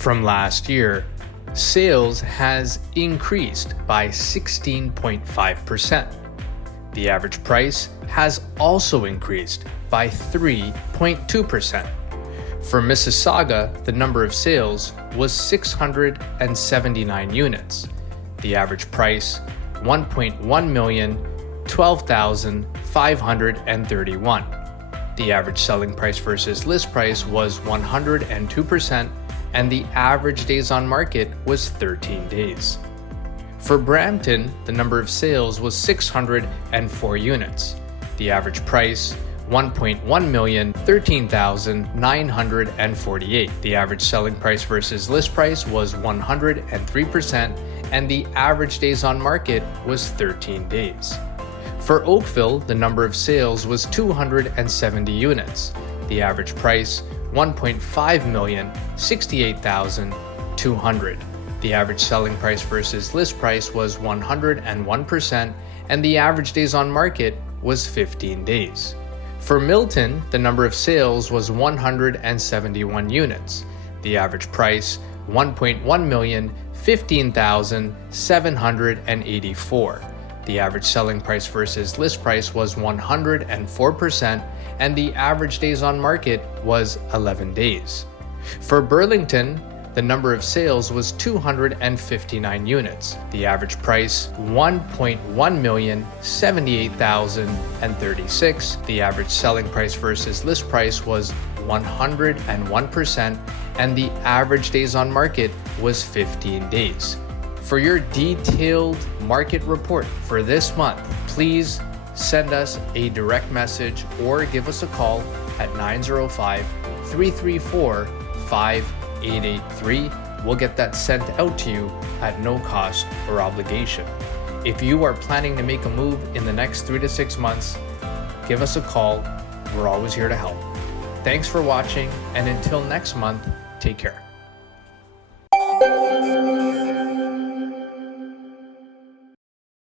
From last year, sales has increased by 16.5%. The average price has also increased by 3.2%. For Mississauga, the number of sales was 679 units. The average price, $1.1 million, 12,531. The average selling price versus list price was 102%, and the average days on market was 13 days. For Brampton, the number of sales was 604 units. The average price, $1.1 million, 13,948. The average selling price versus list price was 103%, and the average days on market was 13 days. For Oakville, the number of sales was 270 units. The average price, $1.5 million, 68,200. The average selling price versus list price was 101%, and the average days on market was 15 days. For Milton, the number of sales was 171 units. The average price, $1.1 million, 15,784. The average selling price versus list price was 104%, and the average days on market was 11 days. For Burlington, the number of sales was 259 units. The average price, $1.1 million, 78,036. The average selling price versus list price was 101%, and the average days on market was 15 days. For your detailed market report for this month, please send us a direct message or give us a call at 905-334-5883. We'll get that sent out to you at no cost or obligation. If you are planning to make a move in the next 3 to 6 months, give us a call. We're always here to help. Thanks for watching, and until next month, take care.